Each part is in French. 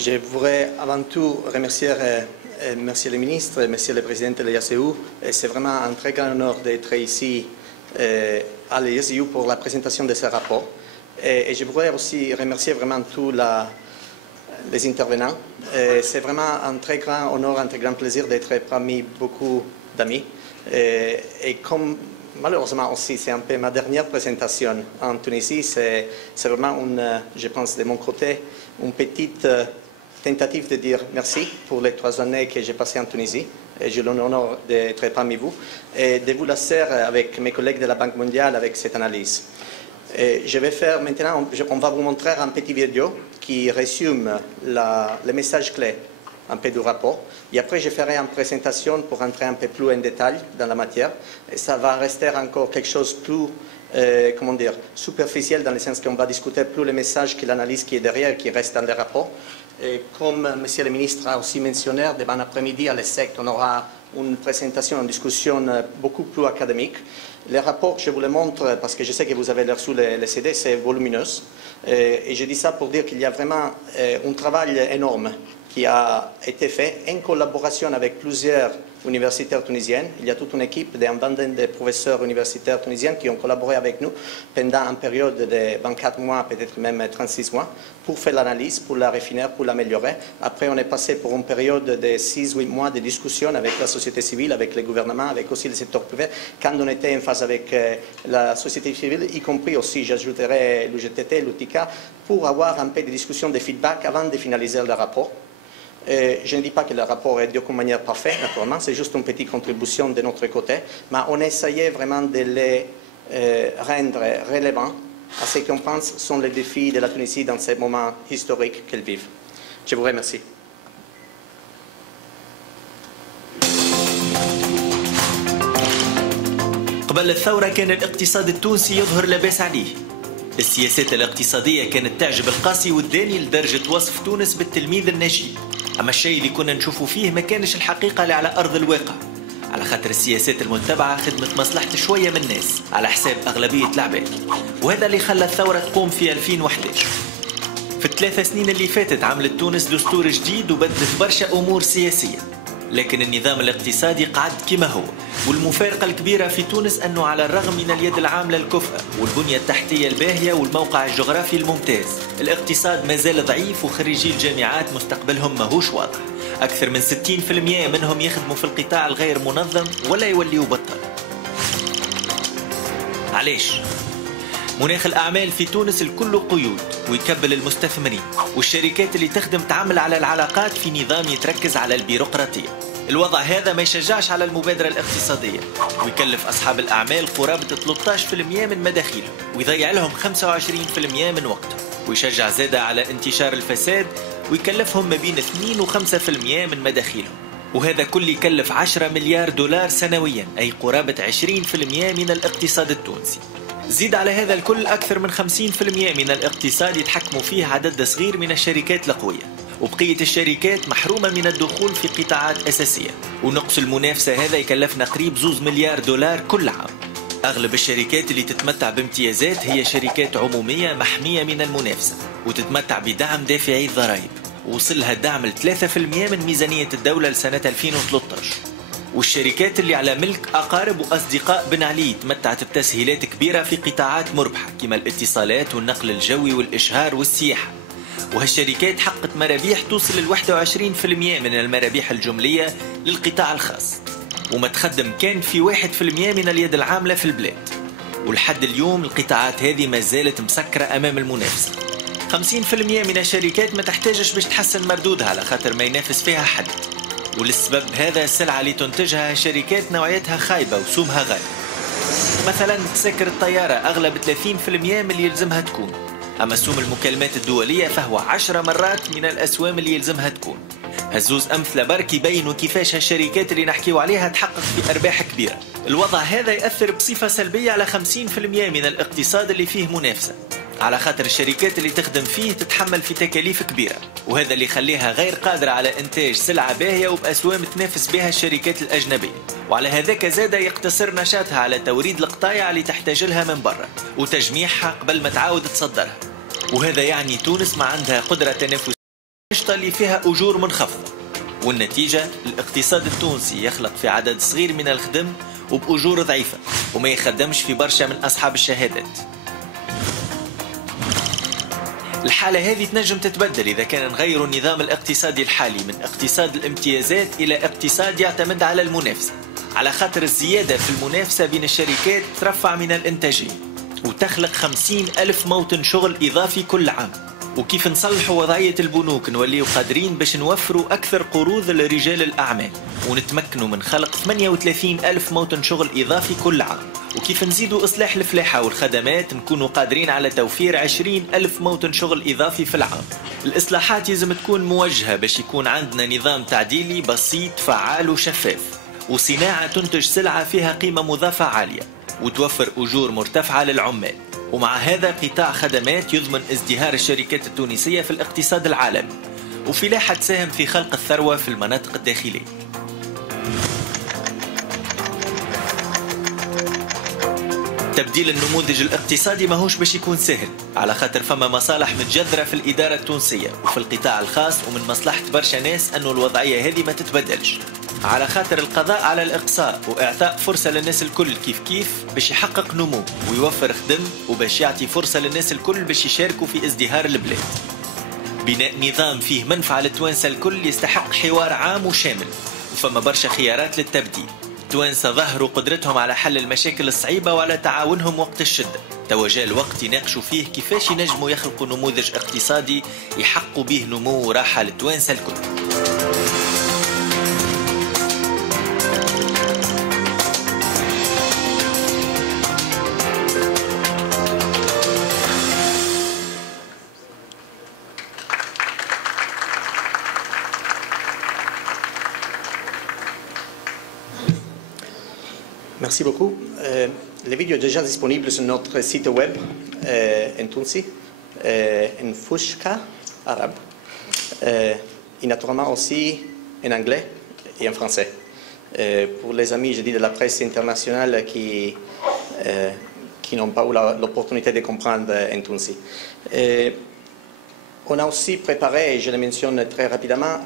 Je voudrais avant tout remercier Monsieur le ministre, Monsieur le président de l'IACU. C'est vraiment un très grand honneur d'être ici à l'IACU pour la présentation de ce rapport. Et je voudrais aussi remercier vraiment tous les intervenants. C'est vraiment un très grand honneur, un très grand plaisir d'être parmi beaucoup d'amis. Et comme malheureusement aussi, c'est un peu ma dernière présentation en Tunisie, c'est vraiment, je pense de mon côté, une petite tentative de dire merci pour les 3 années que j'ai passées en Tunisie. Et j'ai l'honneur d'être parmi vous et de vous laisser avec mes collègues de la Banque mondiale avec cette analyse. Et je vais faire maintenant, on va vous montrer un petit vidéo qui résume le message clé un peu du rapport. Et après, je ferai une présentation pour entrer un peu plus en détail dans la matière. Et ça va rester encore quelque chose de plus, comment dire, superficiel dans le sens qu'on va discuter plus le message que l'analyse qui est derrière, qui reste dans le rapport. Et comme Monsieur le ministre a aussi mentionné, demain après-midi à l'ESSEC, on aura une présentation, une discussion beaucoup plus académique. Le rapport, je vous le montre parce que je sais que vous avez reçu les CD, c'est volumineux. Et je dis ça pour dire qu'il y a vraiment un travail énorme qui a été fait en collaboration avec plusieurs universitaires tunisiennes. Il y a toute une équipe d'une vingtaine de professeurs universitaires tunisiens qui ont collaboré avec nous pendant une période de 24 mois, peut-être même 36 mois, pour faire l'analyse, pour la raffiner, pour l'améliorer. Après, on est passé pour une période de 6-8 mois de discussion avec la société civile, avec le gouvernement, avec aussi le secteur privé, quand on était en phase avec la société civile, y compris aussi, j'ajouterai l'UGTT, l'UTICA, pour avoir un peu de discussion, de feedback avant de finaliser le rapport. Je ne dis pas que le rapport est d'aucune manière parfait, naturellement, c'est juste une petite contribution de notre côté, mais on essayait vraiment de les rendre relevants à ce qu'on pense sont les défis de la Tunisie dans ces moments historiques qu'elle vit. Je vous remercie. قبل الثورة كان الاقتصاد التونسي يظهر لا بأس عليه. السياسات الاقتصادية كانت تعجب القاسي والداني لدرجة وصف تونس بالتلميذ النجيب. أما الشيء اللي كنا نشوفه فيه ما كانش الحقيقة اللي على أرض الواقع، على خاطر السياسات المتبعة خدمة مصلحة شوية من الناس على حساب أغلبية العباد، وهذا اللي خلى الثورة تقوم في 2011. في ال3 سنين اللي فاتت عملت تونس دستور جديد وبدلت برشا أمور سياسية، لكن النظام الاقتصادي قعد كما هو. والمفارقة الكبيرة في تونس أنه على الرغم من اليد العاملة الكفءة والبنية التحتية الباهية والموقع الجغرافي الممتاز، الاقتصاد ما زال ضعيف وخريجي الجامعات مستقبلهم ماهوش واضح. أكثر من 60% منهم يخدموا في القطاع الغير منظم ولا يوليوا بطل. علاش؟ مناخ الأعمال في تونس الكل قيود ويكبل المستثمرين، والشركات اللي تخدم تعمل على العلاقات في نظام يتركز على البيروقراطية. الوضع هذا ما يشجعش على المبادرة الاقتصادية، ويكلف أصحاب الأعمال قرابة 13% من مداخيلهم، ويضيع لهم 25% من وقتهم، ويشجع زادة على انتشار الفساد، ويكلفهم ما بين 2 و5% من مداخيلهم، وهذا كل يكلف 10 مليار دولار سنويا، أي قرابة 20% من الاقتصاد التونسي. زيد على هذا الكل أكثر من 50% من الاقتصاد يتحكموا فيه عدد صغير من الشركات القوية، وبقية الشركات محرومة من الدخول في قطاعات أساسية، ونقص المنافسة هذا يكلفنا قريب 2 مليار دولار كل عام. أغلب الشركات اللي تتمتع بامتيازات هي شركات عمومية محمية من المنافسة، وتتمتع بدعم دافعي الضرائب، ووصلها الدعم ل 3% من ميزانية الدولة لسنة 2013. والشركات اللي على ملك أقارب وأصدقاء بن علي تمتعت بتسهيلات كبيرة في قطاعات مربحة كما الاتصالات والنقل الجوي والإشهار والسياحة، وهالشركات حققت مرابيح توصل ل 21% من المرابيح الجملية للقطاع الخاص، وما تخدم كان في 1% من اليد العاملة في البلاد. ولحد اليوم القطاعات هذه ما زالت مسكرة أمام المنافسة. 50% من الشركات ما تحتاجش باش تحسن مردودها على خاطر ما ينافس فيها حد، وللسبب هذا السلعة اللي تنتجها شركات نوعيتها خايبة وسومها غالي. مثلا تسكر الطيارة أغلب 30% من اللي يلزمها تكون، أما سوم المكالمات الدولية فهو 10 مرات من الأسوام اللي يلزمها تكون. هزوز أمثلة برك يبينوا كيفاش هالشركات اللي نحكيو عليها تحقق في أرباح كبيرة. الوضع هذا يأثر بصفة سلبية على 50% من الاقتصاد اللي فيه منافسة، على خاطر الشركات اللي تخدم فيه تتحمل في تكاليف كبيرة، وهذا اللي يخليها غير قادرة على إنتاج سلعة باهية وبأسوام تنافس بها الشركات الأجنبية. وعلى هذاك زاد يقتصر نشاطها على توريد القطايع اللي تحتاج لها من برا وتجميعها قبل ما تعاود تصدرها، وهذا يعني تونس ما عندها قدرة تنافسية الأنشطة اللي فيها أجور منخفضة، والنتيجة الاقتصاد التونسي يخلق في عدد صغير من الخدم وبأجور ضعيفة وما يخدمش في برشا من أصحاب الشهادات. الحالة هذه تنجم تتبدل إذا كان نغيروا النظام الاقتصادي الحالي من اقتصاد الامتيازات إلى اقتصاد يعتمد على المنافسة، على خاطر الزيادة في المنافسة بين الشركات ترفع من الإنتاجية وتخلق 50,000 موطن شغل إضافي كل عام. وكيف نصلحوا وضعية البنوك نوليو قادرين باش نوفروا أكثر قروض لرجال الأعمال ونتمكنوا من خلق 38,000 موطن شغل إضافي كل عام. وكيف نزيدوا إصلاح الفلاحة والخدمات نكونوا قادرين على توفير 20,000 موطن شغل إضافي في العام. الإصلاحات لازم تكون موجهة باش يكون عندنا نظام تعديلي بسيط فعال وشفاف، وصناعة تنتج سلعة فيها قيمة مضافة عالية وتوفر أجور مرتفعة للعمال. ومع هذا قطاع خدمات يضمن ازدهار الشركات التونسية في الاقتصاد العالمي وفلاحة تساهم في خلق الثروة في المناطق الداخلية. تبديل النموذج الاقتصادي ماهوش باش يكون سهل، على خاطر فما مصالح متجذرة في الإدارة التونسية وفي القطاع الخاص، ومن مصلحة برشا ناس أنه الوضعية هذه ما تتبدلش، على خاطر القضاء على الإقصاء وإعطاء فرصة للناس الكل كيف باش يحقق نمو ويوفر خدم، وباش يعطي فرصة للناس الكل باش يشاركوا في ازدهار البلاد. بناء نظام فيه منفعة للتوانسة الكل يستحق حوار عام وشامل، وفما برشا خيارات للتبديل. التوانسة ظهروا قدرتهم على حل المشاكل الصعيبة وعلى تعاونهم وقت الشدة. توا جاء الوقت يناقشوا فيه كيفاش ينجموا يخلقوا نموذج اقتصادي يحققوا به نمو وراحة للتوانسة الكل. Merci beaucoup. Les vidéos sont déjà disponibles sur notre site web en Tunisi, en Fouchka arabe, et naturellement aussi en anglais et en français. Pour les amis, je dis, de la presse internationale qui n'ont pas eu l'opportunité de comprendre en Tunisie. On a aussi préparé, et je le mentionne très rapidement,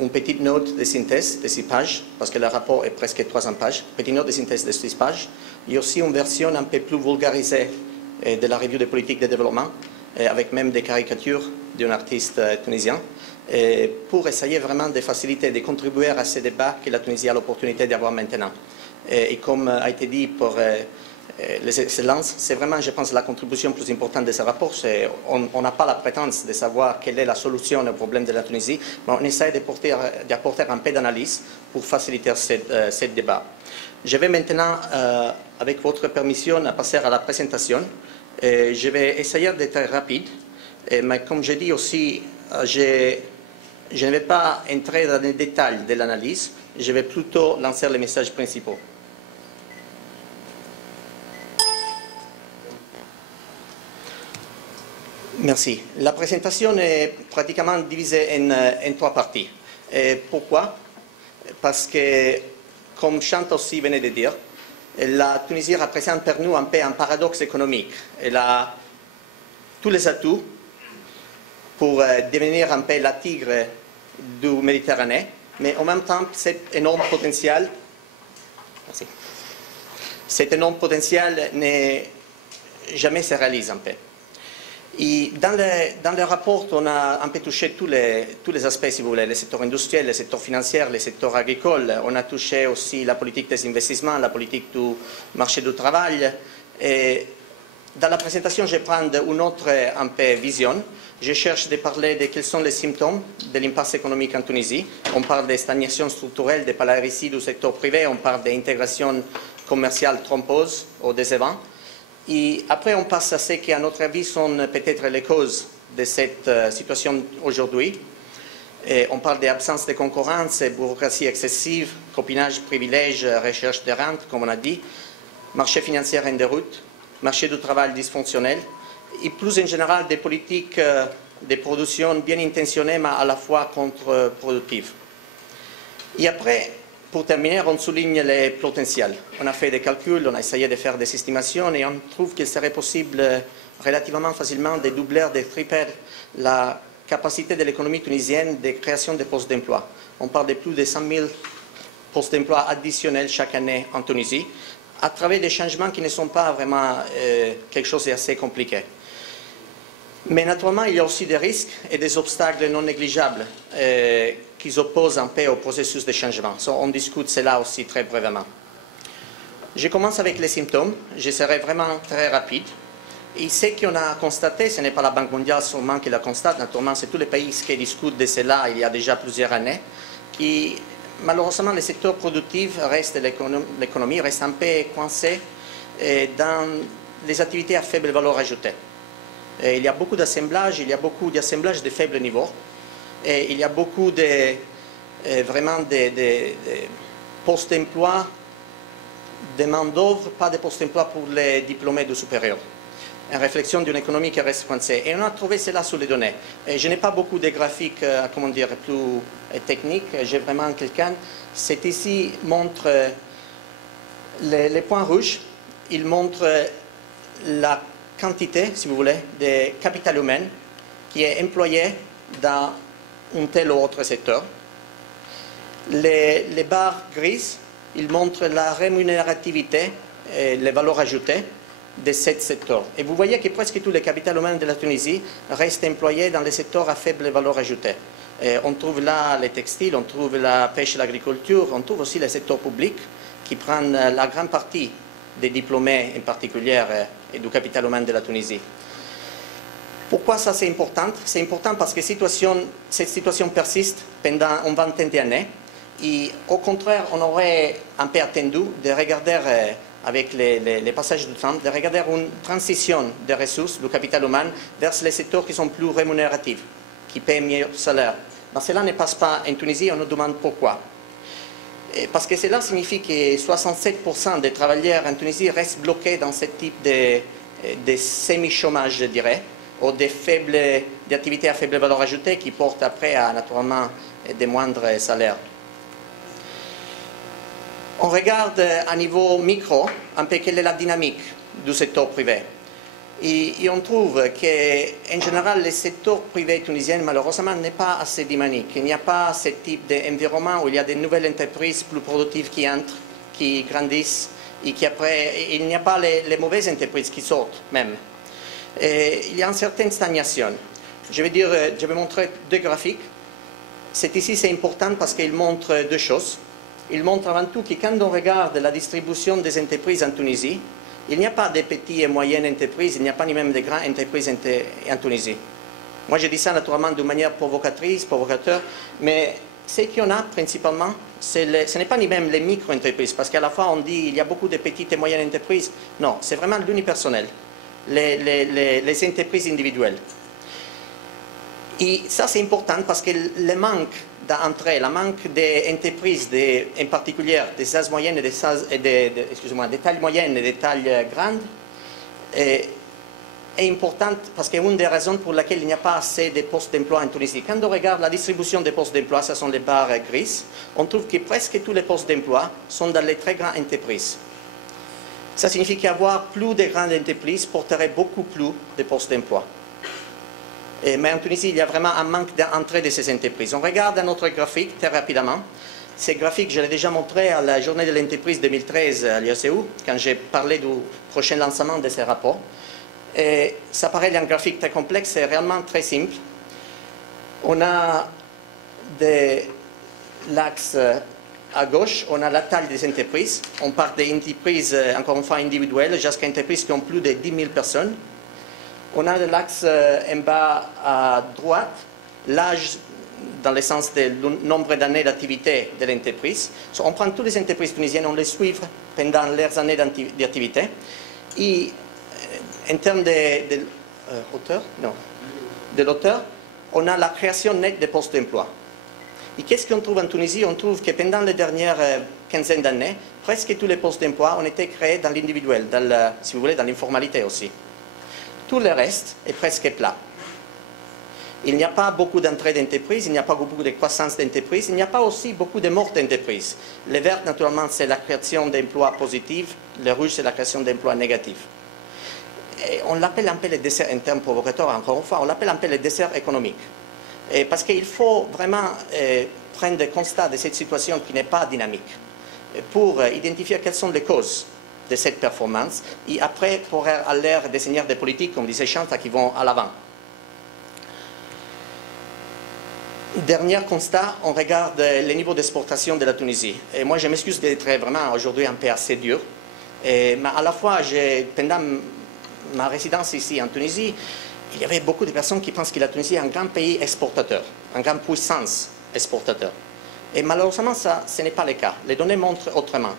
une petite note de synthèse de 6 pages, parce que le rapport est presque 300 pages. Petite note de synthèse de 6 pages. Il y a aussi une version un peu plus vulgarisée de la revue des politiques de développement, avec même des caricatures d'un artiste tunisien, pour essayer vraiment de faciliter, de contribuer à ce débat que la Tunisie a l'opportunité d'avoir maintenant. Et comme a été dit pour les excellences, c'est vraiment, je pense, la contribution plus importante de ce rapport. On n'a pas la prétence de savoir quelle est la solution au problème de la Tunisie, mais on essaie d'apporter un peu d'analyse pour faciliter ce débat. Je vais maintenant, avec votre permission, passer à la présentation. Je vais essayer d'être rapide, mais comme je dis aussi, je ne vais pas entrer dans les détails de l'analyse, je vais plutôt lancer les messages principaux. Merci. La présentation est pratiquement divisée en 3 parties. Pourquoi? Parce que, comme Chant aussi venait de dire, la Tunisie représente pour nous un peu un paradoxe économique. Elle a tous les atouts pour devenir un peu la tigre du Méditerranée, mais en même temps, cet énorme potentiel n'est jamais se réalise un peu. Et dans le rapport, on a un peu touché tous les aspects, si vous voulez, le secteur industriel, le secteur financier, le secteur agricole. On a touché aussi la politique des investissements, la politique du marché du travail. Et dans la présentation, je prends une autre un peu vision. Je cherche de parler de quels sont les symptômes de l'impasse économique en Tunisie. On parle de stagnation structurelle, de palarésie du secteur privé, on parle d'intégration commerciale trompeuse ou décevante. Et après, on passe à ce qui, à notre avis, sont peut-être les causes de cette situation aujourd'hui. On parle d'absence de concurrence, bureaucratie excessive, copinage, privilèges, recherche de rente, comme on a dit, marché financier en déroute, marché du travail dysfonctionnel, et plus en général des politiques de production bien intentionnées, mais à la fois contre-productives. Et après, pour terminer, on souligne les potentiels. On a fait des calculs, on a essayé de faire des estimations et on trouve qu'il serait possible relativement facilement de doubler, de tripler la capacité de l'économie tunisienne de création de postes d'emploi. On parle de plus de 100 000 postes d'emploi additionnels chaque année en Tunisie, à travers des changements qui ne sont pas vraiment quelque chose d'assez compliqué. Mais naturellement, il y a aussi des risques et des obstacles non négligeables qui s'opposent un peu au processus de changement. On discute cela aussi très brièvement. Je commence avec les symptômes. Je serai vraiment très rapide. Et ce qu'on a constaté, ce n'est pas la Banque mondiale seulement qui la constate, naturellement, c'est tous les pays qui discutent de cela il y a déjà plusieurs années, qui, malheureusement, le secteur productif reste, l'économie reste un peu coincée dans les activités à faible valeur ajoutée. Et il y a beaucoup d'assemblages, il y a beaucoup d'assemblages de faible niveau, et il y a beaucoup vraiment de postes d'emploi, de main-d'œuvre, pas de postes d'emploi pour les diplômés du supérieur. En réflexion d'une économie qui reste coincée. Et on a trouvé cela sous les données. Et je n'ai pas beaucoup de graphiques, comment dire, plus techniques. J'ai vraiment quelqu'un. Cet ici montre les points rouges. Il montre la quantité, si vous voulez, de capital humain qui est employé dans un tel ou autre secteur. Les barres grises, ils montrent la rémunérativité et les valeurs ajoutées de ce secteur. Et vous voyez que presque tous les capitaux humains de la Tunisie restent employés dans les secteurs à faible valeur ajoutée. On trouve là les textiles, on trouve la pêche et l'agriculture, on trouve aussi le secteur public qui prend la grande partie des diplômés en particulier et du capital humain de la Tunisie. Pourquoi ça c'est important? C'est important parce que cette situation persiste pendant une vingtaine d'années et au contraire on aurait un peu attendu de regarder avec les passages du temps, de regarder une transition des ressources du capital humain vers les secteurs qui sont plus rémunératifs, qui paient mieux salaire. Mais cela ne passe pas en Tunisie, on nous demande pourquoi. Parce que cela signifie que 67% des travailleurs en Tunisie restent bloqués dans ce type de semi-chômage, je dirais, ou d'activités à faible valeur ajoutée qui portent après à naturellement des moindres salaires. On regarde à niveau micro un peu quelle est la dynamique du secteur privé. Et on trouve qu'en général, le secteur privé tunisien, malheureusement, n'est pas assez dynamique. Il n'y a pas ce type d'environnement où il y a de nouvelles entreprises plus productives qui entrent, qui grandissent, et qui après, il n'y a pas les mauvaises entreprises qui sortent même. Et il y a une certaine stagnation. Je vais montrer deux graphiques. Cet ici, c'est important parce qu'il montre deux choses. Il montre avant tout que quand on regarde la distribution des entreprises en Tunisie, il n'y a pas de petites et moyennes entreprises, il n'y a pas ni même de grandes entreprises en Tunisie. Moi, je dis ça naturellement d'une manière provocateur, mais ce qu'on a principalement, ce n'est pas ni même les micro-entreprises, parce qu'à la fois on dit qu'il y a beaucoup de petites et moyennes entreprises. Non, c'est vraiment l'unipersonnel, les entreprises individuelles. Et ça, c'est important parce que le manque d'entrée, le manque d'entreprises, en particulier des tailles moyennes et des tailles moyennes et des tailles grandes, est importante parce que une des raisons pour lesquelles il n'y a pas assez de postes d'emploi en Tunisie. Quand on regarde la distribution des postes d'emploi, ce sont les barres grises, on trouve que presque tous les postes d'emploi sont dans les très grandes entreprises. Ça signifie qu'avoir plus de grandes entreprises porterait beaucoup plus de postes d'emploi. Mais en Tunisie, il y a vraiment un manque d'entrée de ces entreprises. On regarde un autre graphique très rapidement. Ce graphique, je l'ai déjà montré à la journée de l'entreprise 2013 à l'IACU, quand j'ai parlé du prochain lancement de ces rapports. Et ça paraît un graphique très complexe, c'est réellement très simple. On a l'axe à gauche, on a la taille des entreprises. On part des entreprises, encore une fois, individuelles, jusqu'à entreprises qui ont plus de 10 000 personnes. On a l'axe en bas à droite, l'âge dans le sens du nombre d'années d'activité de l'entreprise. On prend toutes les entreprises tunisiennes, on les suit pendant leurs années d'activité. Et en termes de l'auteur, on a la création nette de postes d'emploi. Et qu'est-ce qu'on trouve en Tunisie? On trouve que pendant les dernières quinzaine d'années, presque tous les postes d'emploi ont été créés dans l'individuel, si vous voulez, dans l'informalité aussi. Tout le reste est presque plat. Il n'y a pas beaucoup d'entrées d'entreprises, il n'y a pas beaucoup de croissance d'entreprises, il n'y a pas aussi beaucoup de morts d'entreprises. Le vert, naturellement, c'est la création d'emplois positifs, le rouge, c'est la création d'emplois négatifs. Et on l'appelle un peu le dessert, en termes provocateurs, encore une fois, on l'appelle un peu le dessert économique. parce qu'il faut vraiment prendre constat de cette situation qui n'est pas dynamique pour identifier quelles sont les causes de cette performance et après pour aller désigner des politiques, comme disait Chanta, qui vont à l'avant. Dernier constat, on regarde le niveau d'exportation de la Tunisie. Et moi, je m'excuse d'être vraiment aujourd'hui un peu assez dur, mais à la fois, pendant ma résidence ici en Tunisie, il y avait beaucoup de personnes qui pensent que la Tunisie est un grand pays exportateur, une grande puissance exportateur. Et malheureusement, ce n'est pas le cas. Les données montrent autrement.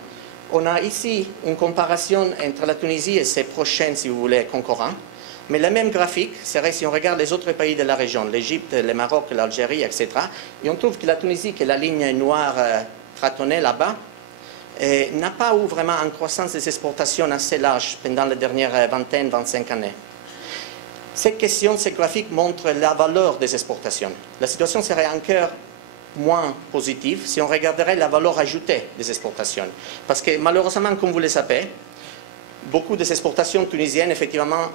On a ici une comparaison entre la Tunisie et ses prochains, si vous voulez, concurrents. Mais le même graphique serait si on regarde les autres pays de la région, l'Égypte, le Maroc, l'Algérie, etc. Et on trouve que la Tunisie, qui est la ligne noire tratonnée là-bas, n'a pas eu vraiment une croissance des exportations assez large pendant les dernières 25 années. Cette question, ce graphique montre la valeur des exportations. La situation serait encore moins positive si on regarderait la valeur ajoutée des exportations. Parce que malheureusement, comme vous le savez, beaucoup des exportations tunisiennes, effectivement,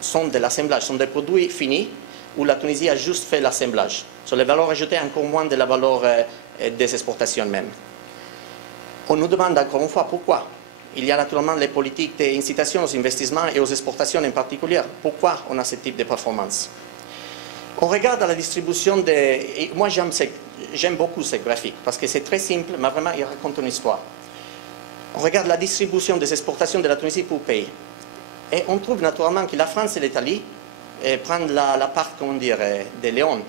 sont de l'assemblage, sont des produits finis où la Tunisie a juste fait l'assemblage. Sur les valeurs ajoutées, encore moins de la valeur des exportations même. On nous demande encore une fois pourquoi. Il y a naturellement les politiques d'incitation aux investissements et aux exportations en particulier. Pourquoi on a ce type de performance? On regarde la distribution et moi j'aime beaucoup ce graphique parce que c'est très simple, mais vraiment il raconte une histoire. On regarde la distribution des exportations de la Tunisie pour pays. Et on trouve naturellement que la France et l'Italie prennent la part, comment dire, des léons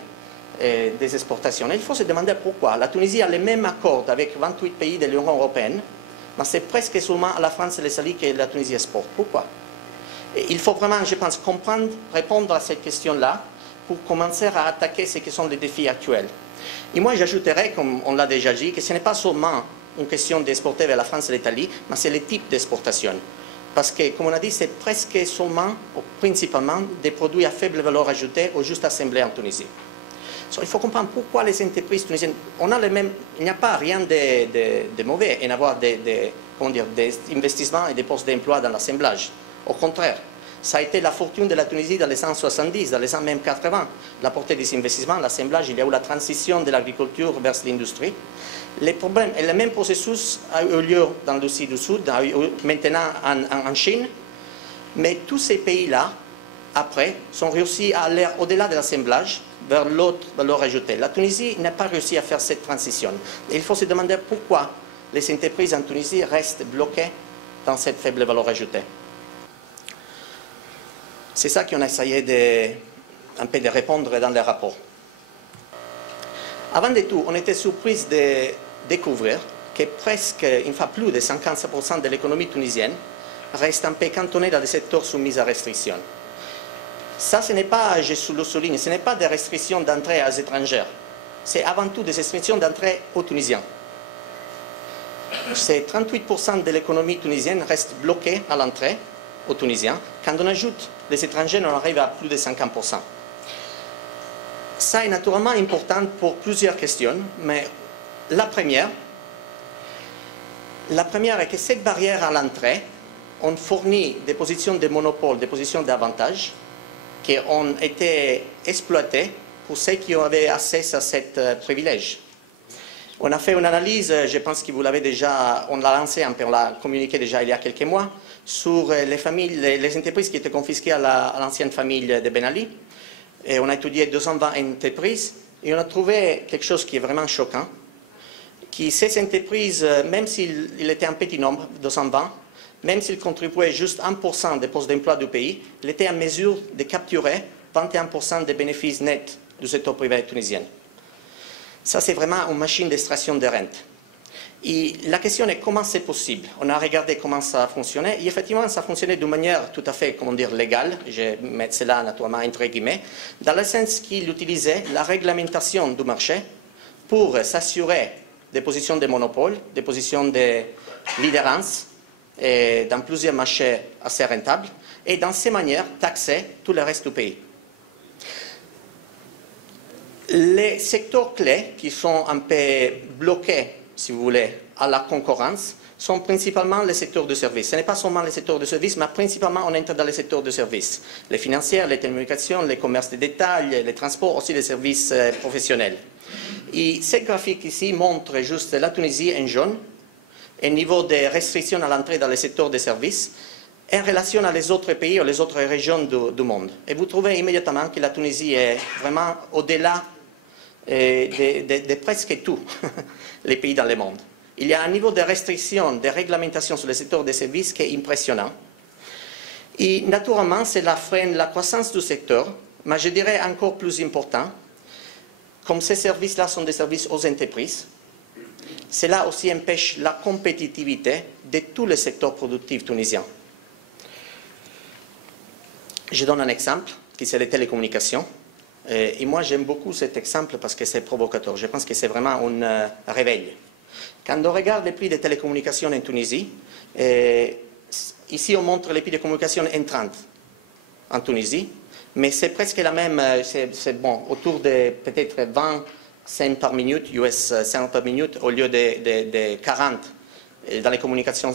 des exportations. Et il faut se demander pourquoi. La Tunisie a les mêmes accords avec 28 pays de l'Union européenne, mais c'est presque seulement à la France et l'Italie que la Tunisie exporte. Pourquoi? Et il faut vraiment, je pense, comprendre, répondre à cette question-là pour commencer à attaquer ce qui sont les défis actuels. Et moi, j'ajouterais, comme on l'a déjà dit, que ce n'est pas seulement une question d'exporter vers la France et l'Italie, mais c'est le type d'exportation. Parce que, comme on a dit, c'est presque seulement, ou principalement, des produits à faible valeur ajoutée ou juste assemblés en Tunisie. Donc, il faut comprendre pourquoi les entreprises tunisiennes, il n'y a pas rien de mauvais en avoir des investissements et des postes d'emploi dans l'assemblage. Au contraire, ça a été la fortune de la Tunisie dans les années 70, dans les années même 80. La portée des investissements, l'assemblage, il y a eu la transition de l'agriculture vers l'industrie. Les problèmes, et le même processus a eu lieu dans l'Asie du Sud, maintenant en Chine, mais tous ces pays-là, après, sont réussis à aller au-delà de l'assemblage vers l'autre valeur ajoutée. La Tunisie n'a pas réussi à faire cette transition. Et il faut se demander pourquoi les entreprises en Tunisie restent bloquées dans cette faible valeur ajoutée. C'est ça qu'on a essayé un peu de répondre dans le rapport. Avant de tout, on était surpris de découvrir que presque, enfin plus de 50% de l'économie tunisienne reste un peu cantonnée dans des secteurs soumis à restrictions. Ça, ce n'est pas, je le souligne, ce n'est pas des restrictions d'entrée aux étrangers. C'est avant tout des restrictions d'entrée aux Tunisiens. C'est 38% de l'économie tunisienne reste bloquée à l'entrée aux Tunisiens. Quand on ajoute les étrangers, on arrive à plus de 50%. Ça est naturellement important pour plusieurs questions, mais la première est que cette barrière à l'entrée, on fournit des positions de monopole, des positions d'avantage, qui ont été exploitées pour ceux qui avaient accès à ce privilège. On a fait une analyse, je pense que vous l'avez déjà, on l'a lancé un peu, on l'a communiqué déjà il y a quelques mois, sur les entreprises qui étaient confisquées à l'ancienne famille de Ben Ali. Et on a étudié 220 entreprises et on a trouvé quelque chose qui est vraiment choquant, que ces entreprises, même s'il était un petit nombre, 220, même s'ils contribuaient juste 1% des postes d'emploi du pays, ils étaient en mesure de capturer 21% des bénéfices nets du secteur privé tunisien. Ça, c'est vraiment une machine d'extraction de rente. Et la question est comment c'est possible. On a regardé comment ça fonctionnait et effectivement ça fonctionnait d'une manière tout à fait, comment dire, légale, je mets cela naturellement entre guillemets, dans le sens qu'il utilisait la réglementation du marché pour s'assurer des positions de monopole, des positions de leaderance dans plusieurs marchés assez rentables et dans ces manières taxer tout le reste du pays. Les secteurs clés qui sont un peu bloqués, si vous voulez, à la concurrence, sont principalement les secteurs de services. Ce n'est pas seulement les secteurs de services, mais principalement on entre dans les secteurs de services. Les financières, les télécommunications, les commerces de détail, les transports, aussi les services professionnels. Et ce graphique ici montre juste la Tunisie en jaune, et niveau des restrictions à l'entrée dans les secteurs de services, en relation à les autres pays ou les autres régions du monde. Et vous trouvez immédiatement que la Tunisie est vraiment au-delà de presque tous les pays dans le monde. Il y a un niveau de restriction, de réglementation sur le secteur des services qui est impressionnant. Et naturellement, cela freine la croissance du secteur, mais je dirais encore plus important, comme ces services-là sont des services aux entreprises, cela aussi empêche la compétitivité de tous les secteurs productifs tunisiens. Je donne un exemple, qui c'est les télécommunications. Et moi, j'aime beaucoup cet exemple parce que c'est provocateur. Je pense que c'est vraiment un réveil. Quand on regarde les prix des télécommunications en Tunisie, ici on montre les prix des communications entrantes en Tunisie, mais c'est presque la même, c'est bon, autour de peut-être 20 cents par minute, US cents par minute, au lieu de 40 dans les communications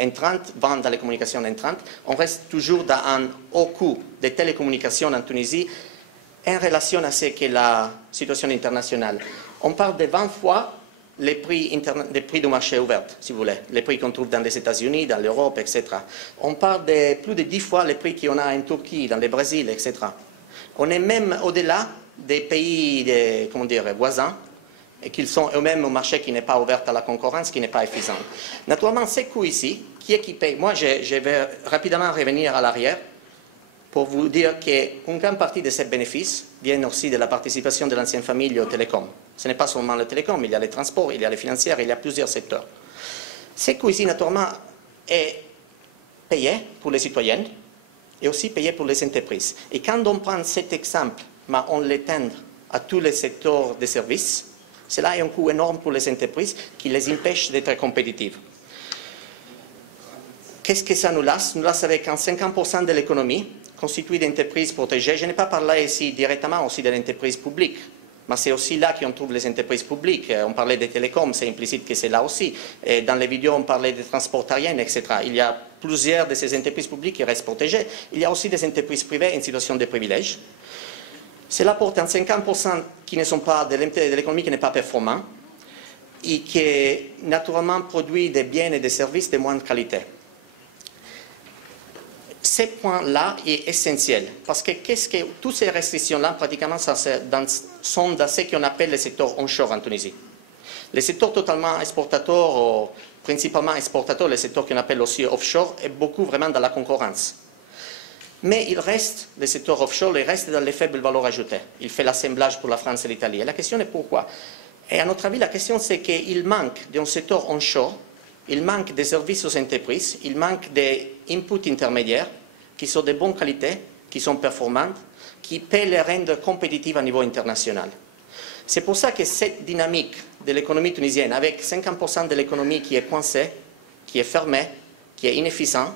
entrantes, 20 dans les communications entrantes. On reste toujours dans un haut coût des télécommunications en Tunisie en relation à ce qu'est la situation internationale. On parle de 20 fois les prix du marché ouvert, si vous voulez, les prix qu'on trouve dans les États-Unis, dans l'Europe, etc. On parle de plus de 10 fois les prix qu'on a en Turquie, dans le Brésil, etc. On est même au-delà des pays voisins, et qu'ils sont eux-mêmes un marché qui n'est pas ouvert à la concurrence, qui n'est pas efficient. Naturellement, ces coûts ici, qui est qui paye? Moi, je vais rapidement revenir à l'arrière pour vous dire qu'une grande partie de ces bénéfices viennent aussi de la participation de l'ancienne famille au télécom. Ce n'est pas seulement le télécom, il y a les transports, il y a les financières, il y a plusieurs secteurs. Ces coûts ici, naturellement, est payé pour les citoyens et aussi payé pour les entreprises. Et quand on prend cet exemple, mais on l'étend à tous les secteurs de services, cela est un coût énorme pour les entreprises qui les empêche d'être compétitives. Qu'est-ce que ça nous laisse? Nous laisse avec un 50% de l'économie constituée d'entreprises protégées. Je n'ai pas parlé ici directement aussi de l'entreprise publique, mais c'est aussi là qu'on trouve les entreprises publiques. On parlait des télécoms, c'est implicite que c'est là aussi. Et dans les vidéos, on parlait des transports aériens, etc. Il y a plusieurs de ces entreprises publiques qui restent protégées. Il y a aussi des entreprises privées en situation de privilège. Cela porte un 50% qui ne sont pas de l'économie qui n'est pas performant et qui naturellement produit des biens et des services de moindre qualité. Ce point-là est essentiel parce que, toutes ces restrictions-là, pratiquement, sont dans ce qu'on appelle le secteur onshore en Tunisie. Le secteur totalement exportateur, ou principalement exportateur, le secteur qu'on appelle aussi offshore, est beaucoup vraiment dans la concurrence. Mais il reste, le secteur offshore, il reste dans les faibles valeurs ajoutées. Il fait l'assemblage pour la France et l'Italie. Et la question est pourquoi? Et à notre avis, la question c'est qu'il manque d'un secteur onshore, il manque des services aux entreprises, il manque des inputs intermédiaires qui sont de bonne qualité, qui sont performantes, qui peuvent les rendre compétitives à niveau international. C'est pour ça que cette dynamique de l'économie tunisienne, avec 50% de l'économie qui est coincée, qui est fermée, qui est inefficiente,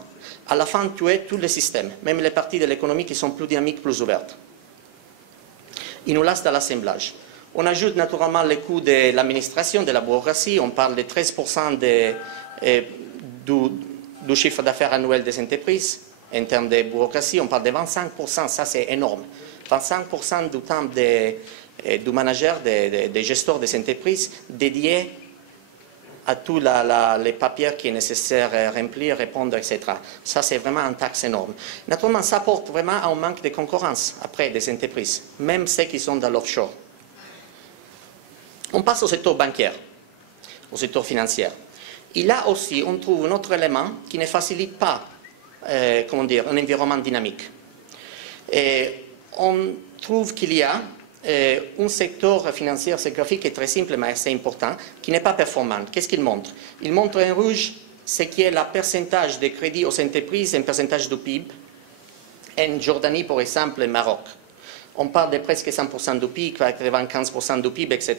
à la fin tuer tous les systèmes, même les parties de l'économie qui sont plus dynamiques, plus ouvertes. Il nous laisse dans l'assemblage. On ajoute naturellement les coûts de l'administration, de la bureaucratie. On parle de 13% du chiffre d'affaires annuel des entreprises en termes de bureaucratie. On parle de 25%, ça c'est énorme. 25% du temps du manager, des gesteurs des entreprises dédiés à tous les papiers qui est nécessaire à remplir, répondre, etc. Ça, c'est vraiment un taxe énorme. Naturellement, ça porte vraiment à un manque de concurrence après des entreprises, même ceux qui sont dans l'offshore. On passe au secteur bancaire, au secteur financier. Et là aussi, on trouve un autre élément qui ne facilite pas un environnement dynamique. Et on trouve qu'il y a un secteur financier, ce graphique est très simple mais assez important, qui n'est pas performant. Qu'est-ce qu'il montre? Il montre en rouge ce qui est le pourcentage de crédit aux entreprises, un pourcentage du PIB, en Jordanie, par exemple, et Maroc. On parle de presque 100% du PIB, 95% du PIB, etc.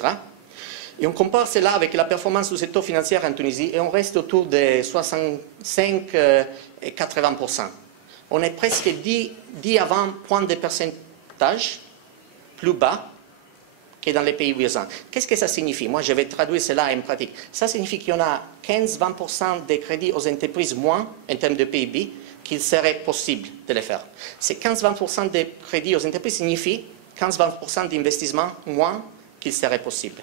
Et on compare cela avec la performance du secteur financier en Tunisie et on reste autour de 65 et 80%. On est presque 10 à 20 points de pourcentage plus bas que dans les pays voisins. Qu'est-ce que ça signifie? Moi, je vais traduire cela en pratique. Ça signifie qu'il y en a 15-20% des crédits aux entreprises moins en termes de PIB qu'il serait possible de les faire. Ces 15-20% de crédits aux entreprises signifie 15-20% d'investissement moins qu'il serait possible.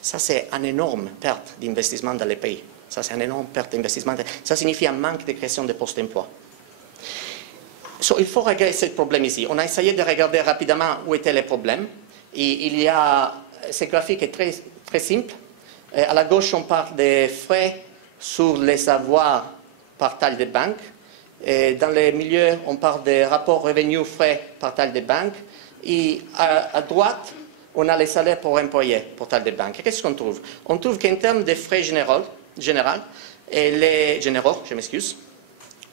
Ça, c'est une énorme perte d'investissement dans les pays. Ça, c'est une énorme perte d'investissement. Ça signifie un manque de création de postes d'emploi. Il faut régler ce problème ici. On a essayé de regarder rapidement où étaient les problèmes. Et il y a, ce graphique est très, très simple. À la gauche, on parle des frais sur les avoirs par taille de banque. Et dans le milieu, on parle des rapports revenus-frais par taille de banque. Et à droite, on a les salaires pour employés pour taille de banque. Qu'est-ce qu'on trouve? On trouve qu'en termes de frais généraux,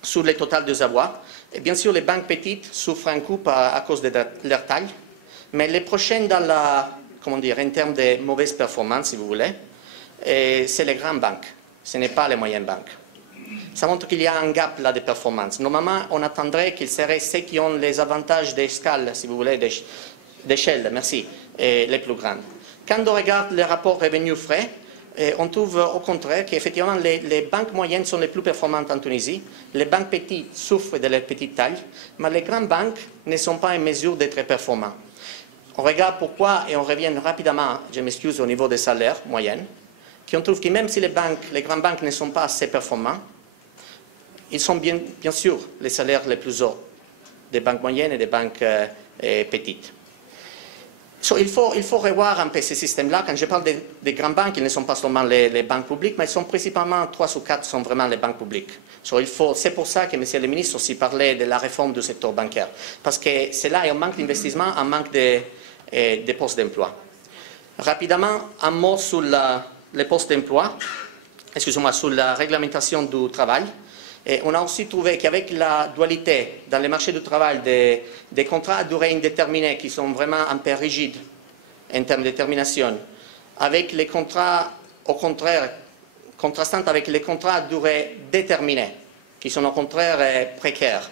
sur le total des avoirs, et bien sûr, les banques petites souffrent un coup à cause de leur taille, mais les prochaines dans la, comment dire, en termes de mauvaise performance, si vous voulez, c'est les grandes banques, ce n'est pas les moyennes banques. Ça montre qu'il y a un gap là de performance. Normalement, on attendrait qu'ils seraient ceux qui ont les avantages d'escale, si vous voulez, d'échelle, merci, les plus grandes. Quand on regarde les rapports revenus-frais, on trouve au contraire qu'effectivement les banques moyennes sont les plus performantes en Tunisie, les banques petites souffrent de leur petite taille, mais les grandes banques ne sont pas en mesure d'être performantes. On regarde pourquoi et on revient rapidement, je m'excuse, au niveau des salaires moyens, qu'on trouve que même si les grandes banques ne sont pas assez performantes, ils sont bien sûr les salaires les plus hauts des banques moyennes et des banques petites. Il faut revoir un peu ce système-là. Quand je parle des grandes banques, ils ne sont pas seulement les banques publiques, mais ils sont principalement 3 ou 4 sont vraiment les banques publiques. C'est pour ça que M. le ministre aussi parlait de la réforme du secteur bancaire. Parce que c'est là un manque d'investissement, un manque de postes d'emploi. Rapidement, un mot sur les postes d'emploi, excusez-moi, sur la réglementation du travail. Et on a aussi trouvé qu'avec la dualité dans le marché du travail des contrats à durée indéterminée qui sont vraiment un peu rigides en termes de détermination, avec les contrats, au contraire, contrastant avec les contrats à durée déterminée, qui sont au contraire précaires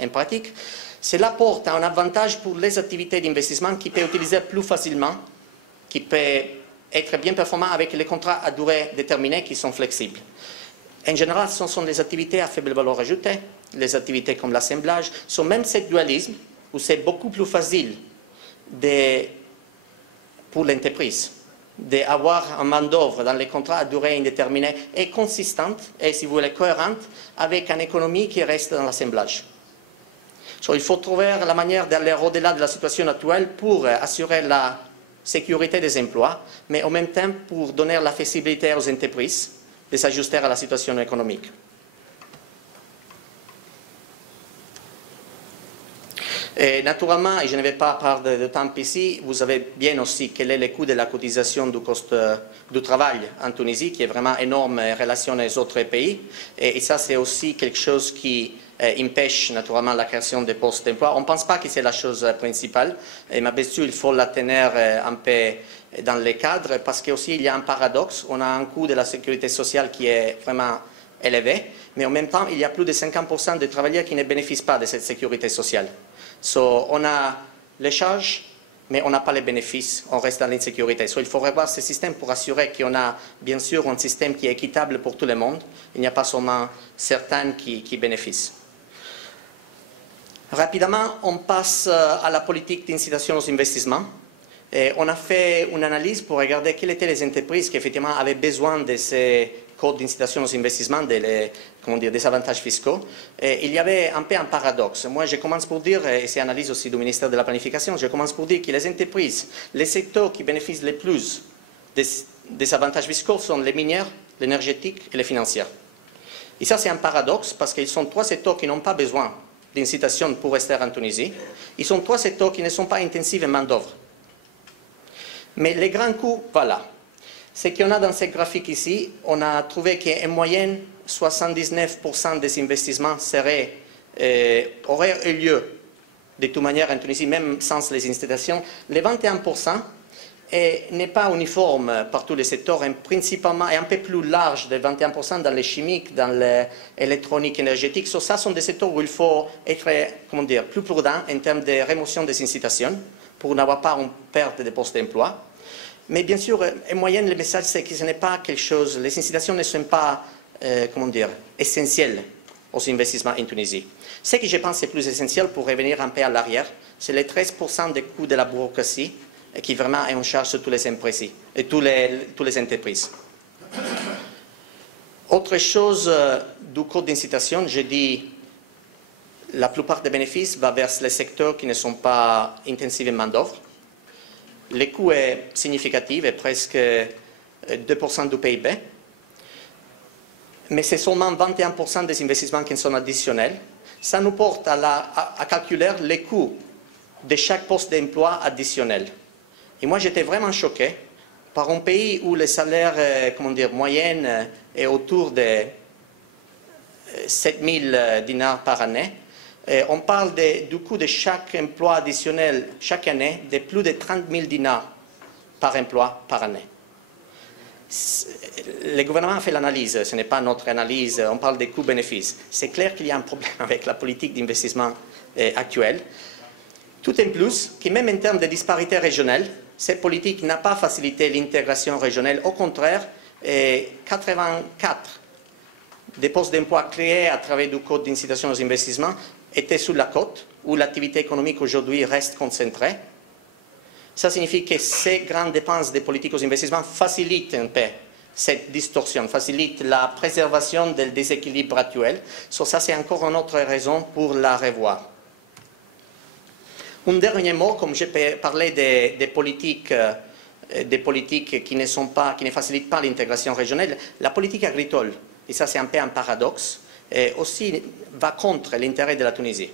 en pratique, cela porte un avantage pour les activités d'investissement qui peuvent utiliser plus facilement, qui peuvent être bien performants avec les contrats à durée déterminée qui sont flexibles. En général, ce sont des activités à faible valeur ajoutée, les activités comme l'assemblage. Même ce dualisme, où c'est beaucoup plus facile pour l'entreprise d'avoir un main-d'œuvre dans les contrats à durée indéterminée est consistante et, si vous voulez, cohérente avec une économie qui reste dans l'assemblage. Il faut trouver la manière d'aller au-delà de la situation actuelle pour assurer la sécurité des emplois, mais en même temps pour donner la flexibilité aux entreprises de s'ajuster à la situation économique. Et naturellement, et je ne vais pas parler de temps ici, vous savez bien aussi quel est le coût de la cotisation du cost du travail en Tunisie, qui est vraiment énorme en relation aux autres pays. Et ça, c'est aussi quelque chose qui empêche naturellement la création de postes d'emploi. On ne pense pas que c'est la chose principale, mais bien sûr, il faut la tenir un peu dans les cadres, parce qu'aussi il y a un paradoxe. On a un coût de la sécurité sociale qui est vraiment élevé, mais en même temps, il y a plus de 50% de travailleurs qui ne bénéficient pas de cette sécurité sociale. On a les charges, mais on n'a pas les bénéfices, on reste dans l'insécurité. Il faut revoir ce système pour assurer qu'on a bien sûr un système qui est équitable pour tout le monde. Il n'y a pas seulement certains qui bénéficient. Rapidement, on passe à la politique d'incitation aux investissements. Et on a fait une analyse pour regarder quelles étaient les entreprises qui effectivement avaient besoin de ces codes d'incitation aux investissements, des avantages fiscaux. Et il y avait un peu un paradoxe. Moi, je commence pour dire, et c'est analyse aussi du ministère de la Planification, je commence pour dire que les entreprises, les secteurs qui bénéficient le plus des avantages fiscaux sont les minières, l'énergétique et les financières. Et ça, c'est un paradoxe parce qu'ils sont 3 secteurs qui n'ont pas besoin d'incitation pour rester en Tunisie. Ils sont 3 secteurs qui ne sont pas intensifs en main-d'œuvre. Mais les grands coûts, voilà. Ce qu'on a dans ce graphique ici, on a trouvé qu'en moyenne, 79% des investissements auraient eu lieu de toute manière en Tunisie, même sans les incitations. Les 21%, n'est pas uniforme par tous les secteurs, principalement et un peu plus large de 21% dans les chimiques, dans l'électronique énergétique. Ça sont des secteurs où il faut être, comment dire, plus prudent en termes de rémotion des incitations pour n'avoir pas une perte de postes d'emploi. Mais bien sûr, en moyenne, le message, c'est que ce n'est pas quelque chose, les incitations ne sont pas, comment dire, essentielles aux investissements en Tunisie. Ce que je pense est plus essentiel pour revenir un peu à l'arrière, c'est les 13% des coûts de la bureaucratie qui vraiment est en charge sur tous les entreprises et toutes les entreprises. Autre chose du code d'incitation, je dis la plupart des bénéfices va vers les secteurs qui ne sont pas intensifs en main-d'œuvre. Le coût est significatif, est presque 2% du PIB, mais c'est seulement 21% des investissements qui sont additionnels. Ça nous porte à calculer les coûts de chaque poste d'emploi additionnel. Et moi, j'étais vraiment choqué par un pays où le salaire moyen est autour de 7 000 dinars par année. Et on parle du coût de chaque emploi additionnel chaque année de plus de 30 000 dinars par emploi par année. Le gouvernement a fait l'analyse, ce n'est pas notre analyse, on parle des coûts-bénéfices. C'est clair qu'il y a un problème avec la politique d'investissement actuelle. Tout en plus, que même en termes de disparité régionale, cette politique n'a pas facilité l'intégration régionale. Au contraire, 84 des postes d'emploi créés à travers du code d'incitation aux investissements étaient sur la côte, où l'activité économique aujourd'hui reste concentrée. Ça signifie que ces grandes dépenses des politiques aux investissements facilitent un peu cette distorsion, facilitent la préservation du déséquilibre actuel. Ça, c'est encore une autre raison pour la revoir. Un dernier mot, comme j'ai parlé des politiques qui ne facilitent pas l'intégration régionale, la politique agricole, et ça c'est un peu un paradoxe, aussi va contre l'intérêt de la Tunisie.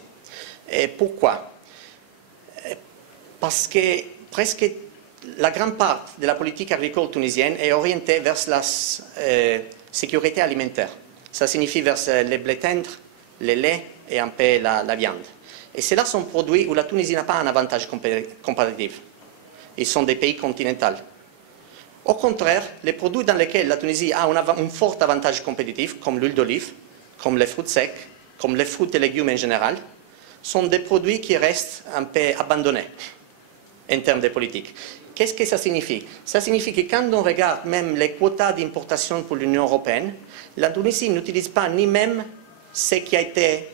Et pourquoi? Parce que presque la grande part de la politique agricole tunisienne est orientée vers la sécurité alimentaire. Ça signifie vers les blés tendres, le lait et un peu la viande. Et ceux-là sont produits où la Tunisie n'a pas un avantage comparatif. Ils sont des pays continentaux. Au contraire, les produits dans lesquels la Tunisie a un fort avantage compétitif, comme l'huile d'olive, comme les fruits secs, comme les fruits et légumes en général, sont des produits qui restent un peu abandonnés en termes de politique. Qu'est-ce que ça signifie? Ça signifie que quand on regarde même les quotas d'importation pour l'Union européenne, la Tunisie n'utilise pas ni même ce qui a été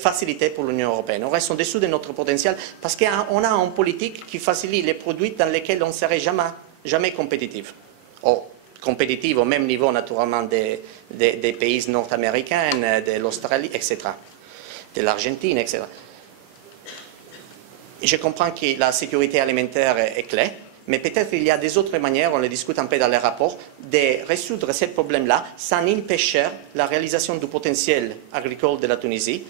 facilité pour l'Union européenne. On reste en dessous de notre potentiel parce qu'on a une politique qui facilite les produits dans lesquels on ne serait jamais compétitif. Compétitif au même niveau naturellement des pays nord-américains, de l'Australie, etc., de l'Argentine, etc. Je comprends que la sécurité alimentaire est clé, mais peut-être qu'il y a des autres manières, on les discute un peu dans les rapports, de résoudre ce problème-là sans empêcher la réalisation du potentiel agricole de la Tunisie,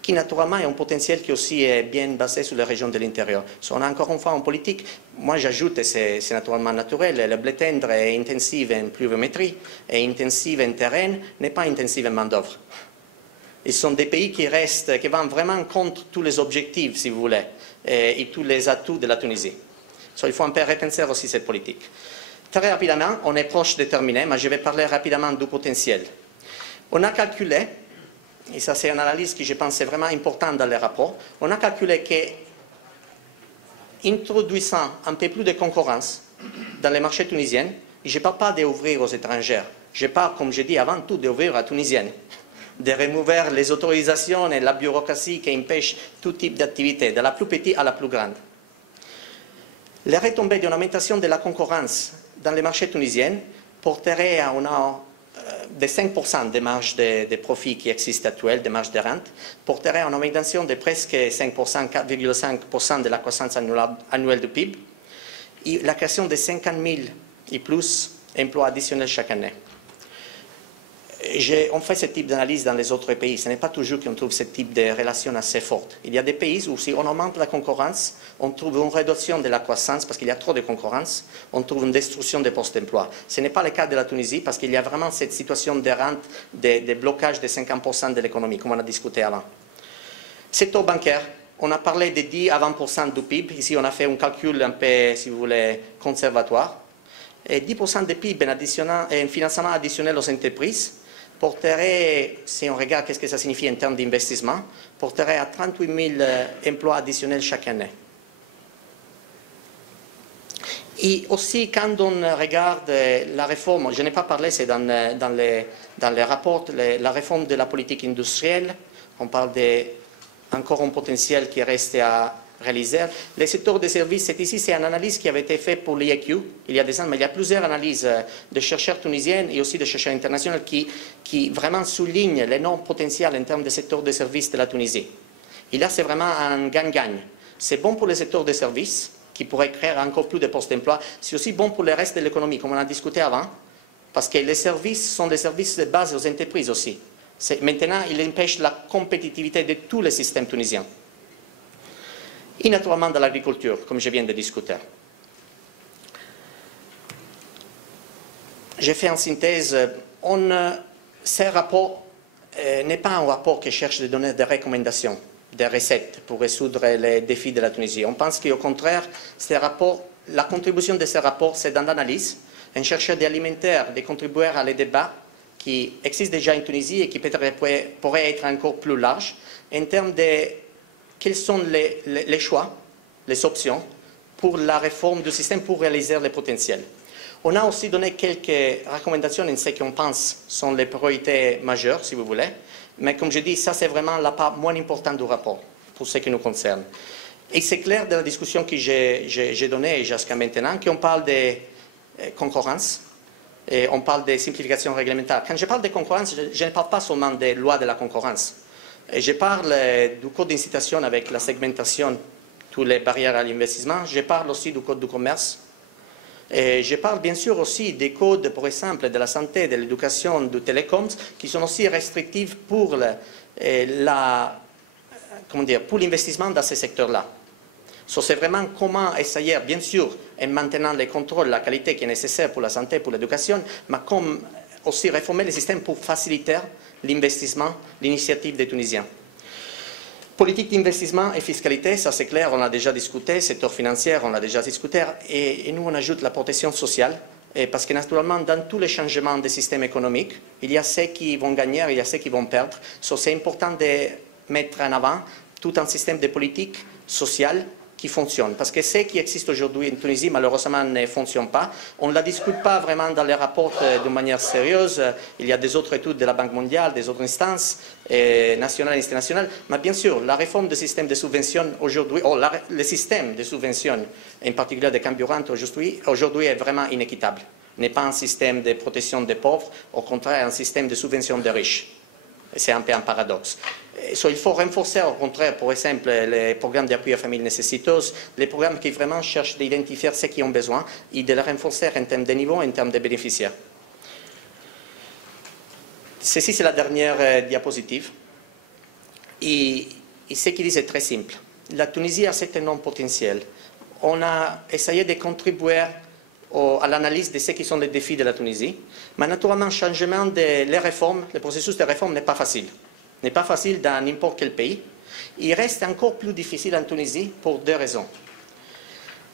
qui naturellement est un potentiel qui aussi est bien basé sur les régions de l'intérieur. On a encore une fois en politique, moi j'ajoute, c'est naturellement naturel, le blé tendre est intensif en pluviométrie, est intensif en terrain, n'est pas intensif en main-d'œuvre. Ils sont des pays qui vont vraiment contre tous les objectifs, si vous voulez, et tous les atouts de la Tunisie. Il faut un peu repenser aussi cette politique. Très rapidement, on est proche de terminer, mais je vais parler rapidement du potentiel. On a calculé, et ça c'est une analyse qui je pense est vraiment importante dans les rapports, on a calculé qu'introduisant un peu plus de concurrence dans les marchés tunisiens, et je ne parle pas d'ouvrir aux étrangers, je parle, comme je dis avant tout, d'ouvrir à Tunisiennes, de remover les autorisations et la bureaucratie qui empêchent tout type d'activité, de la plus petite à la plus grande. Les retombées d'une augmentation de la concurrence dans les marchés tunisiens porteraient à de 5% des marges de profit qui existent actuelles, des marges de rente, porterait à une augmentation de presque 5%, 4,5% de la croissance annuelle du PIB, et la création de 50 000 et plus emplois additionnels chaque année. On fait ce type d'analyse dans les autres pays. Ce n'est pas toujours qu'on trouve ce type de relation assez forte. Il y a des pays où si on augmente la concurrence, on trouve une réduction de la croissance parce qu'il y a trop de concurrence, on trouve une destruction des postes d'emploi. Ce n'est pas le cas de la Tunisie parce qu'il y a vraiment cette situation de rente, de blocage de 50% de l'économie, comme on a discuté avant. Secteur bancaire, On a parlé de 10 à 20% du PIB. Ici, on a fait un calcul un peu, si vous voulez, conservatoire. Et 10% du PIB en financement additionnel aux entreprises porterait, si on regarde qu'est-ce que ça signifie en termes d'investissement, porterait à 38 000 emplois additionnels chaque année. Et aussi, quand on regarde la réforme, je n'ai pas parlé, c'est dans les rapports, la réforme de la politique industrielle, on parle encore un potentiel qui reste à réaliser. Les secteurs de services, c'est une analyse qui avait été faite pour l'IAQ il y a des ans, mais il y a plusieurs analyses de chercheurs tunisiens et aussi de chercheurs internationaux qui vraiment soulignent l'énorme potentiel en termes de secteur de services de la Tunisie. Et là, c'est vraiment un gagne-gagne. C'est bon pour les secteurs de services, qui pourrait créer encore plus de postes d'emploi. C'est aussi bon pour le reste de l'économie, comme on a discuté avant, parce que les services sont des services de base aux entreprises aussi. Maintenant, il empêche la compétitivité de tous les systèmes tunisiens. Et naturellement dans l'agriculture, comme je viens de discuter. J'ai fait en synthèse, ce rapport n'est pas un rapport qui cherche de donner des recommandations, des recettes pour résoudre les défis de la Tunisie. On pense qu'au contraire, la contribution de ce rapport, c'est dans l'analyse, un chercheur d'alimenter, de contribuer à les débats qui existent déjà en Tunisie et qui peut-être pourraient être encore plus larges en termes de quels sont les choix, les options pour la réforme du système pour réaliser les potentiels. On a aussi donné quelques recommandations en ce qu'on pense sont les priorités majeures, si vous voulez. Mais comme je dis, ça c'est vraiment la part moins importante du rapport, pour ce qui nous concerne. Et c'est clair de la discussion que j'ai donnée jusqu'à maintenant, qu'on parle de concurrence, et on parle de simplification réglementaire. Quand je parle de concurrence, je ne parle pas seulement des lois de la concurrence. Je parle du code d'incitation avec la segmentation, toutes les barrières à l'investissement. Je parle aussi du code du commerce. Et je parle bien sûr aussi des codes, par exemple, de la santé, de l'éducation, du télécom, qui sont aussi restrictifs pour l'investissement dans ces secteurs-là. C'est vraiment comment essayer, bien sûr, en maintenant les contrôles, la qualité qui est nécessaire pour la santé, pour l'éducation, mais comme aussi réformer le système pour faciliter l'investissement, l'initiative des Tunisiens. Politique d'investissement et fiscalité, ça c'est clair, on a déjà discuté, secteur financier, on a déjà discuté, et nous on ajoute la protection sociale, parce que naturellement dans tous les changements des systèmes économiques, il y a ceux qui vont gagner, il y a ceux qui vont perdre. C'est important de mettre en avant tout un système de politique sociale qui fonctionne. Parce que ce qui existe aujourd'hui en Tunisie, malheureusement, ne fonctionne pas. On ne la discute pas vraiment dans les rapports de manière sérieuse. Il y a des autres études de la Banque mondiale, des autres instances nationales et internationales. Mais bien sûr, la réforme du système de subvention aujourd'hui, le système de subvention, en particulier des carburants aujourd'hui est vraiment inéquitable. N'est pas un système de protection des pauvres, au contraire, un système de subvention des riches. C'est un peu un paradoxe. Il faut renforcer, au contraire, par exemple, les programmes d'appui aux familles nécessiteuses, les programmes qui vraiment cherchent d'identifier ceux qui ont besoin et de les renforcer en termes de niveau et en termes de bénéficiaires. Ceci, c'est la dernière diapositive. Et ce qu'il dit, c'est très simple. La Tunisie a cet énorme potentiel. On a essayé de contribuer à l'analyse de ce qui sont les défis de la Tunisie. Mais naturellement, le changement des réformes, le processus de réforme n'est pas facile. N'est pas facile dans n'importe quel pays. Il reste encore plus difficile en Tunisie pour deux raisons.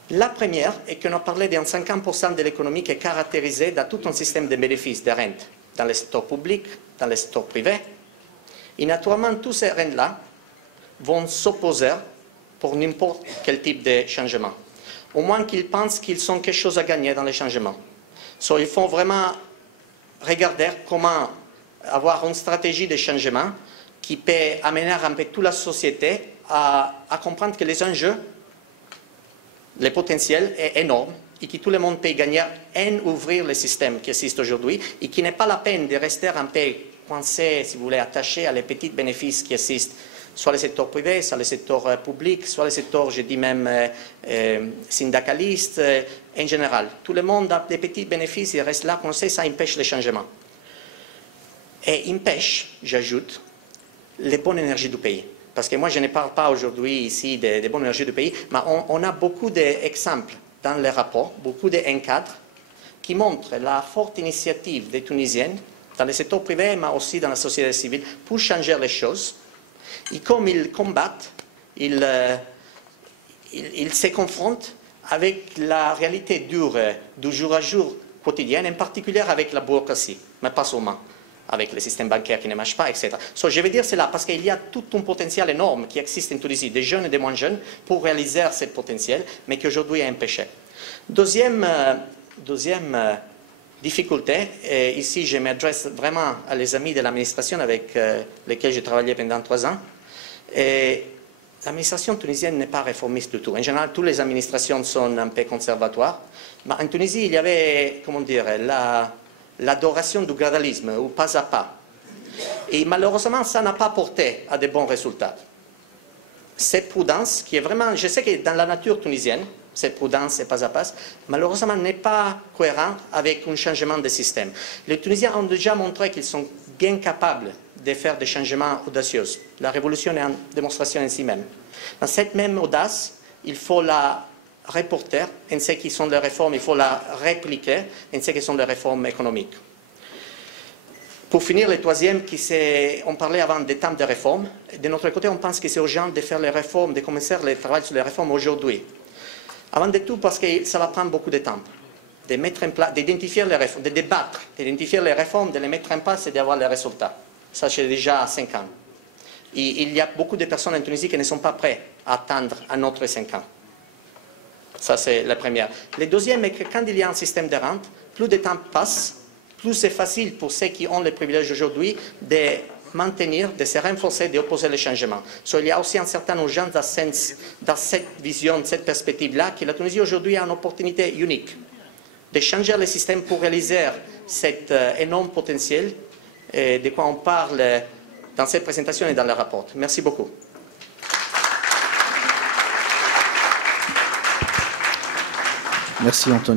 La première est qu'on a parlé d'un 50% de l'économie qui est caractérisée dans tout un système de bénéfices, de rentes, dans le secteur public, dans le secteur privé. Et naturellement, tous ces rentes-là vont s'opposer pour n'importe quel type de changement. Au moins qu'ils pensent qu'ils ont quelque chose à gagner dans les changements. Il faut vraiment regarder comment avoir une stratégie de changement qui peut amener un peu toute la société à comprendre que les enjeux, le potentiel est énorme et que tout le monde peut gagner en ouvrir le système qui existe aujourd'hui et qu'il n'est pas la peine de rester un peu coincé, si vous voulez, attaché à les petits bénéfices qui existent, soit le secteur privé, soit le secteur public, soit le secteur, je dis même, syndicaliste, en général. Tout le monde a des petits bénéfices et reste là, coincé, ça empêche le changement. Et empêche, j'ajoute, les bonnes énergies du pays. Parce que moi, je ne parle pas aujourd'hui ici des bonnes énergies du pays, mais on a beaucoup d'exemples dans les rapports, beaucoup d'encadres qui montrent la forte initiative des Tunisiennes dans le secteur privé, mais aussi dans la société civile, pour changer les choses. Et comme ils combattent il se confronte avec la réalité dure du jour à jour quotidien, en particulier avec la bureaucratie, mais pas seulement, avec le système bancaire qui ne marche pas, etc. Je veux dire cela parce qu'il y a tout un potentiel énorme qui existe en Tunisie, des jeunes et des moins jeunes, pour réaliser ce potentiel, mais qui aujourd'hui est empêché. Deuxième difficulté, et ici je m'adresse vraiment à les amis de l'administration avec lesquels j'ai travaillé pendant 3 ans. L'administration tunisienne n'est pas réformiste du tout. En général, toutes les administrations sont un peu conservatoires. Mais en Tunisie, il y avait, comment dire, l'adoration du gradualisme, ou pas à pas. Et malheureusement, ça n'a pas porté à de bons résultats. Cette prudence, qui est vraiment, je sais que dans la nature tunisienne, cette prudence et pas à pas, malheureusement n'est pas cohérente avec un changement de système. Les Tunisiens ont déjà montré qu'ils sont bien capables de faire des changements audacieux. La révolution est une démonstration en si même. Dans cette même audace, il faut la reporter en ce qui sont les réformes, il faut la répliquer en ce qui sont les réformes économiques. Pour finir, le troisième, on parlait avant des temps de réforme. De notre côté, on pense que c'est urgent de faire les réformes, de commencer le travail sur les réformes aujourd'hui. Avant de tout, parce que ça va prendre beaucoup de temps. De mettre en place, d'identifier les réformes, de débattre, d'identifier les réformes, de les mettre en place et d'avoir les résultats. Ça, c'est déjà 5 ans. Et il y a beaucoup de personnes en Tunisie qui ne sont pas prêtes à attendre un autre 5 ans. Ça, c'est la première. Le deuxième est que quand il y a un système de rente, plus de temps passe, plus c'est facile pour ceux qui ont les privilèges aujourd'hui de maintenir, de se renforcer, d'opposer les changements. Il y a aussi une certaine urgence dans cette vision, cette perspective-là, que la Tunisie aujourd'hui a une opportunité unique de changer le système pour réaliser cet énorme potentiel de quoi on parle dans cette présentation et dans le rapport. Merci beaucoup. Merci Anthony.